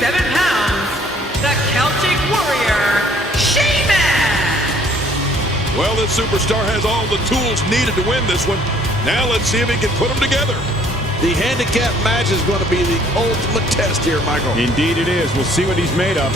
87 pounds, the Celtic Warrior, SHEAMUS! Well, this superstar has all the tools needed to win this one. Now let's see if he can put them together. The handicap match is going to be the ultimate test here, Michael. Indeed it is. We'll see what he's made of.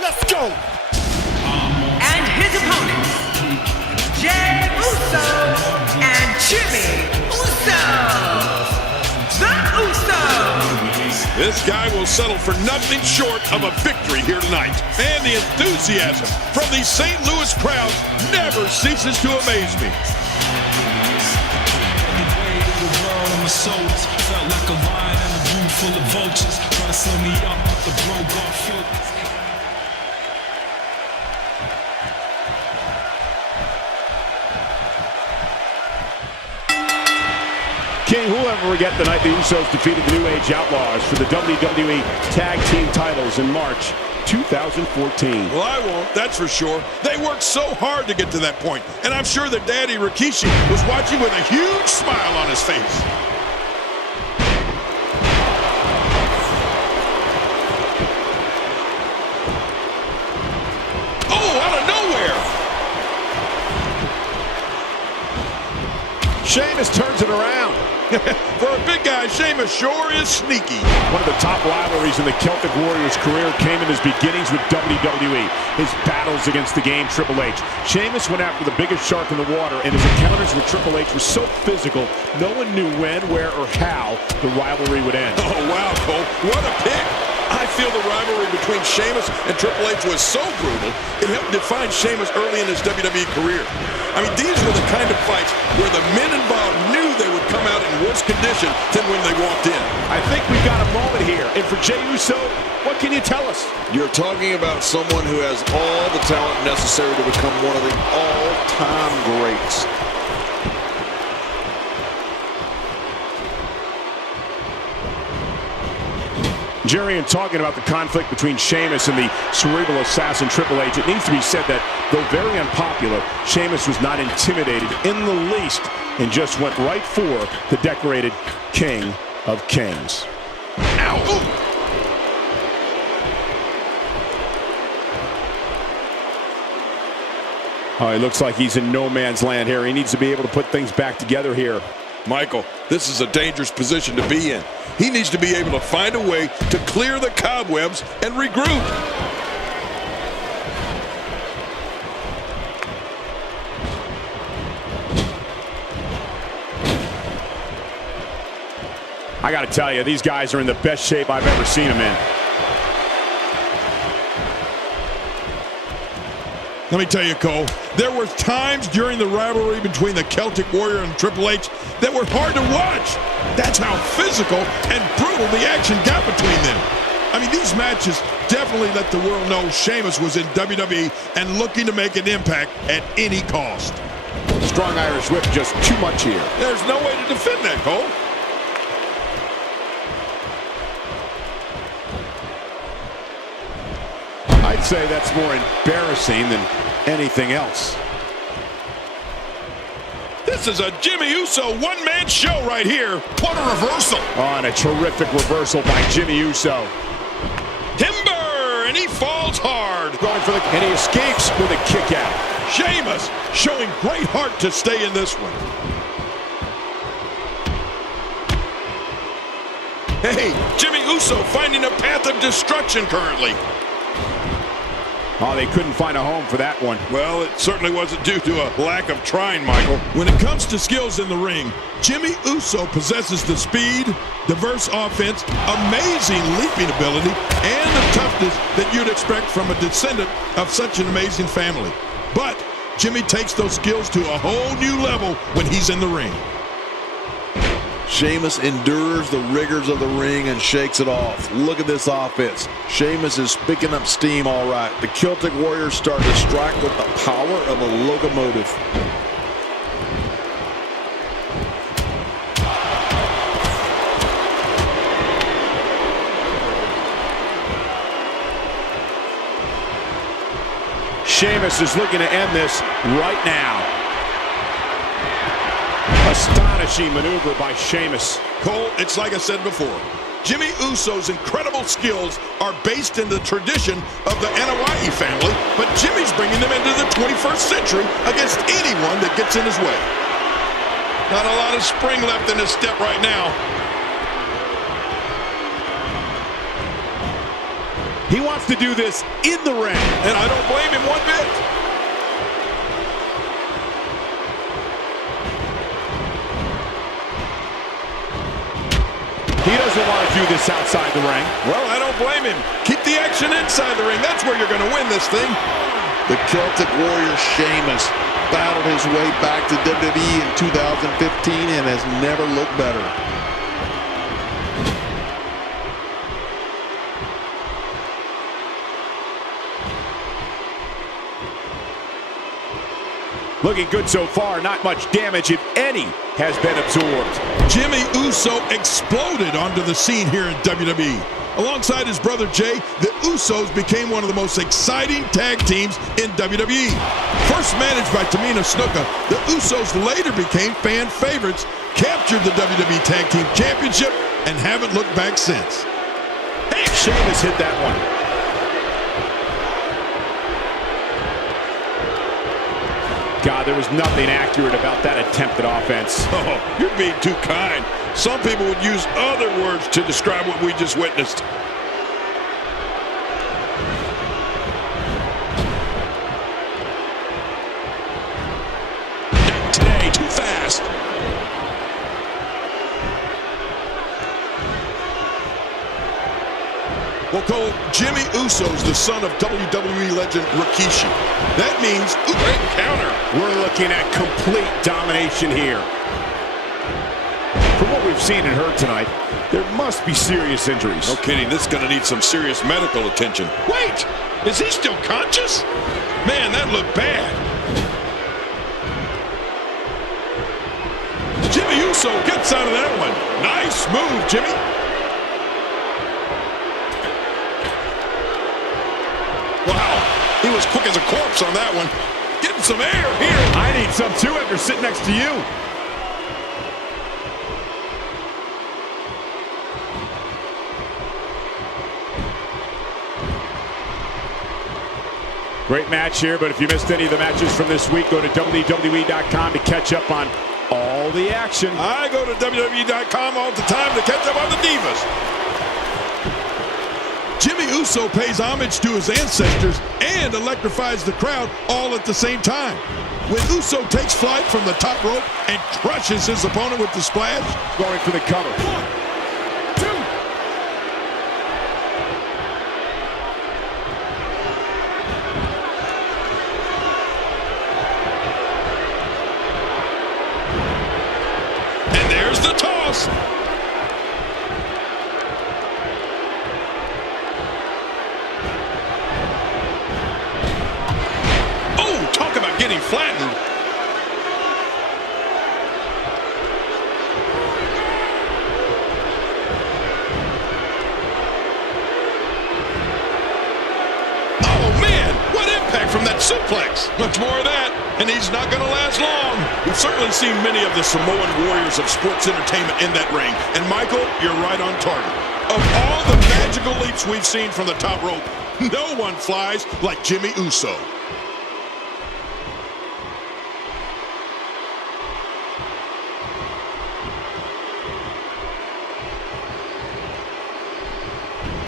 Let's go! And his opponents, Jey Uso and Jimmy Uso. The Usos. This guy will settle for nothing short of a victory here tonight. And the enthusiasm from the St. Louis crowd never ceases to amaze me. Felt like a lion in a room full of vultures. Try to slow me up, but the bro got focused. King, who will ever forget the night the Usos defeated the New Age Outlaws for the WWE Tag Team titles in March 2014. Well, I won't, that's for sure. They worked so hard to get to that point, and I'm sure that Daddy Rikishi was watching with a huge smile on his face. Oh, out of nowhere! Sheamus turns it around. For a big guy, Sheamus sure is sneaky. One of the top rivalries in the Celtic Warrior's career came in his beginnings with WWE. His battles against the game Triple H. Sheamus went after the biggest shark in the water, and his encounters with Triple H were so physical, no one knew when, where, or how the rivalry would end. Oh, wow, Cole. What a pick. I feel the rivalry between Sheamus and Triple H was so brutal, it helped define Sheamus early in his WWE career. I mean, these were the kind of fights where the men involved knew they would come out in worse condition than when they walked in. I think we've got a moment here. And for Jey Uso, what can you tell us? You're talking about someone who has all the talent necessary to become one of the all-time greats. Jerry, in talking about the conflict between Sheamus and the cerebral assassin Triple H, it needs to be said that, though very unpopular, Sheamus was not intimidated in the least and just went right for the decorated King of Kings. Ow! Ooh. Oh, he looks like he's in no man's land here. He needs to be able to put things back together here. Michael, this is a dangerous position to be in. He needs to be able to find a way to clear the cobwebs and regroup. I got to tell you, these guys are in the best shape I've ever seen them in. Let me tell you, Cole, there were times during the rivalry between the Celtic Warrior and Triple H that were hard to watch. That's how physical and brutal the action got between them. I mean, these matches definitely let the world know Sheamus was in WWE and looking to make an impact at any cost. Strong Irish whip, just too much here. There's no way to defend that, Cole. I'd say that's more embarrassing than anything else. This is a Jimmy Uso one-man show right here. What a reversal. Oh, and a terrific reversal by Jimmy Uso. Timber, and he falls hard. Going for the, and he escapes with a kick out. Sheamus showing great heart to stay in this one. Hey, Jimmy Uso finding a path of destruction currently. Oh, they couldn't find a home for that one. Well, it certainly wasn't due to a lack of trying, Michael. When it comes to skills in the ring, Jimmy Uso possesses the speed, diverse offense, amazing leaping ability, and the toughness that you'd expect from a descendant of such an amazing family. But Jimmy takes those skills to a whole new level when he's in the ring. Sheamus endures the rigors of the ring and shakes it off. Look at this offense. Sheamus is picking up steam all right. The Celtic Warriors start to strike with the power of a locomotive. Sheamus is looking to end this right now. Astonishing maneuver by Sheamus. Cole, it's like I said before. Jimmy Uso's incredible skills are based in the tradition of the Anoa'i family, but Jimmy's bringing them into the 21st century against anyone that gets in his way. Not a lot of spring left in his step right now. He wants to do this in the ring, and I don't blame him one bit. He doesn't want to do this outside the ring. Well, I don't blame him. Keep the action inside the ring. That's where you're going to win this thing. The Celtic Warrior Sheamus battled his way back to WWE in 2015 and has never looked better. Looking good so far. Not much damage, if any, has been absorbed. Jimmy Uso exploded onto the scene here in WWE. Alongside his brother Jay, the Usos became one of the most exciting tag teams in WWE. First managed by Tamina Snuka, the Usos later became fan favorites, captured the WWE Tag Team Championship, and haven't looked back since. Hey, Sheamus hit that one. God, there was nothing accurate about that attempted offense. Oh, you're being too kind. Some people would use other words to describe what we just witnessed. Not today, too fast. Well, Cole, Jimmy Uso's the son of WWE legend Rikishi. That means great counter. We're looking at complete domination here. From what we've seen and heard tonight, there must be serious injuries. No kidding, this is going to need some serious medical attention. Wait, is he still conscious? Man, that looked bad. Jimmy Uso gets out of that one. Nice move, Jimmy. Wow, he was quick as a corpse on that one. Getting some air here. I need some too after sitting next to you. Great match here, but if you missed any of the matches from this week, go to WWE.com to catch up on all the action. I go to WWE.com all the time to catch up on the Divas. Jimmy Uso pays homage to his ancestors and electrifies the crowd all at the same time. When Uso takes flight from the top rope and crushes his opponent with the splash. Going for the cover. 1, 2. And there's the toss. Getting flattened. Oh man, what impact from that suplex. Much more of that, and he's not going to last long. We've certainly seen many of the Samoan warriors of sports entertainment in that ring, and Michael, you're right on target. Of all the magical leaps we've seen from the top rope, no one flies like Jimmy Uso.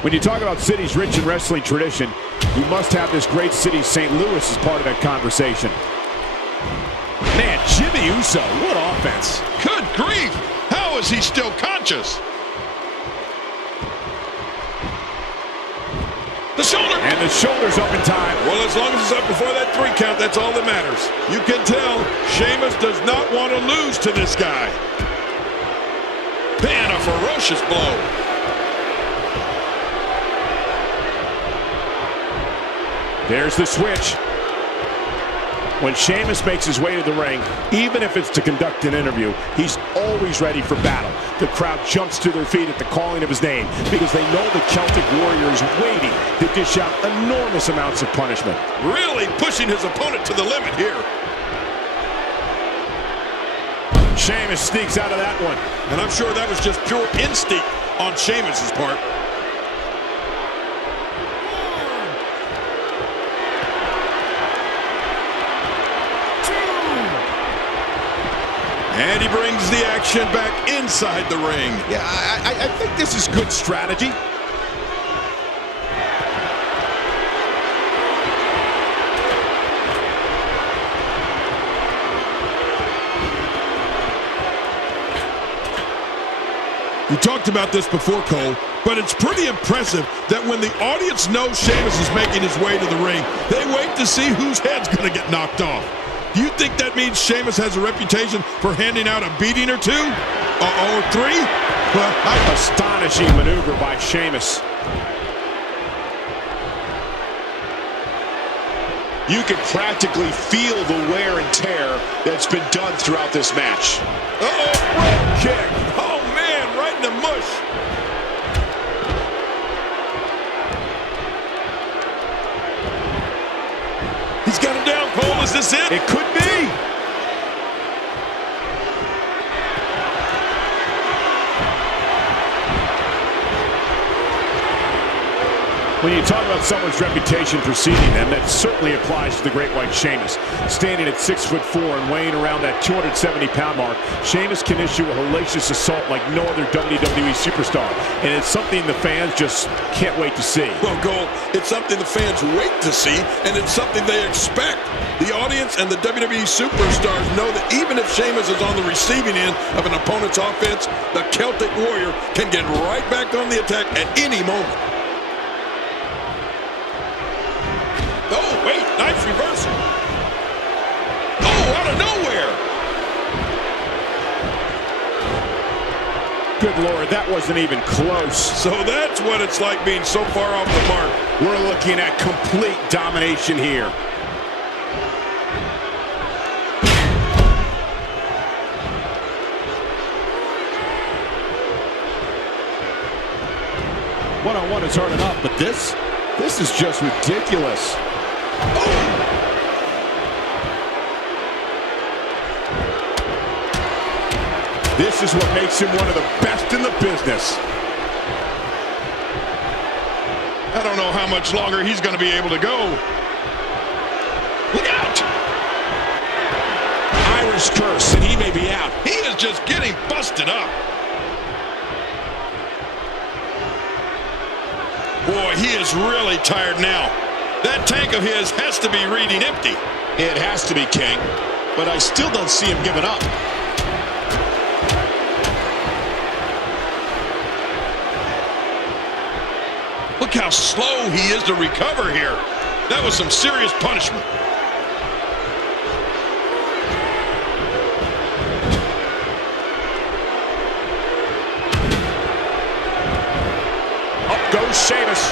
When you talk about cities rich in wrestling tradition, you must have this great city, St. Louis, as part of that conversation. Man, Jimmy Uso, what offense. Good grief. How is he still conscious? The shoulder. And the shoulder's up in time. Well, as long as it's up before that 3 count, that's all that matters. You can tell Sheamus does not want to lose to this guy. Man, a ferocious blow. There's the switch. When Sheamus makes his way to the ring, even if it's to conduct an interview, he's always ready for battle. The crowd jumps to their feet at the calling of his name because they know the Celtic Warrior is waiting to dish out enormous amounts of punishment. Really pushing his opponent to the limit here. Sheamus sneaks out of that one. And I'm sure that was just pure instinct on Sheamus's part. And he brings the action back inside the ring. Yeah, I think this is good strategy. We talked about this before, Cole, but it's pretty impressive that when the audience knows Sheamus is making his way to the ring, they wait to see whose head's going to get knocked off. Do you think that means Sheamus has a reputation for handing out a beating or 2? Or 3? Well, astonishing maneuver by Sheamus. You can practically feel the wear and tear that's been done throughout this match. Uh-oh, rope kick. Oh, man, right in the mush. He's got him down, Cole. Is this it? It could be. When you talk about someone's reputation preceding them, that certainly applies to the Great White Sheamus. Standing at 6'4" and weighing around that 270-pound mark, Sheamus can issue a hellacious assault like no other WWE superstar. And it's something the fans just can't wait to see. Well, Cole, it's something the fans wait to see, and it's something they expect. The audience and the WWE superstars know that even if Sheamus is on the receiving end of an opponent's offense, the Celtic Warrior can get right back on the attack at any moment. Oh, wait, nice reversal. Oh, out of nowhere. Good Lord, that wasn't even close. So that's what it's like being so far off the mark. We're looking at complete domination here. One-on-one is hard enough, but this is just ridiculous. Oh. This is what makes him one of the best in the business. I don't know how much longer he's going to be able to go. Look out! Irish curse, and he may be out. He is just getting busted up. Boy, he is really tired now. That tank of his has to be reading empty. It has to be, King, but I still don't see him giving up. Look how slow he is to recover here. That was some serious punishment. Up goes Sheamus.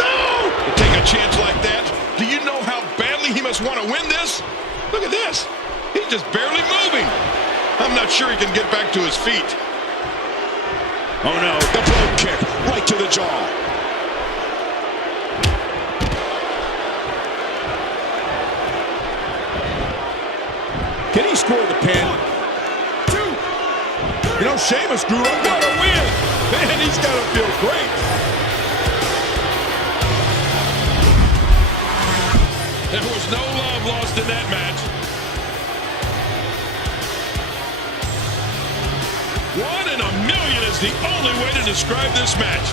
No! To take a chance like that, do you know how badly he must want to win this? Look at this. He's just barely moving. I'm not sure he can get back to his feet. Oh no, the blow kick right to the jaw. Can he score the pin? 1, 2. You know, Sheamus grew up with a win. Man, he's got to feel great. There was no love lost in that match. 1 in a million is the only way to describe this match.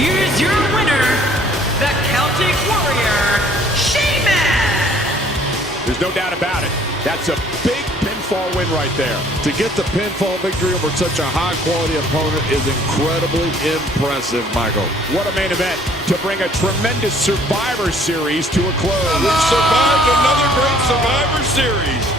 Here's your winner, the Celtic Warrior, SHEAMUS! There's no doubt about it. That's a big pinfall win right there. To get the pinfall victory over such a high-quality opponent is incredibly impressive, Michael. What a main event to bring a tremendous Survivor Series to a close. We've survived another great Survivor Series.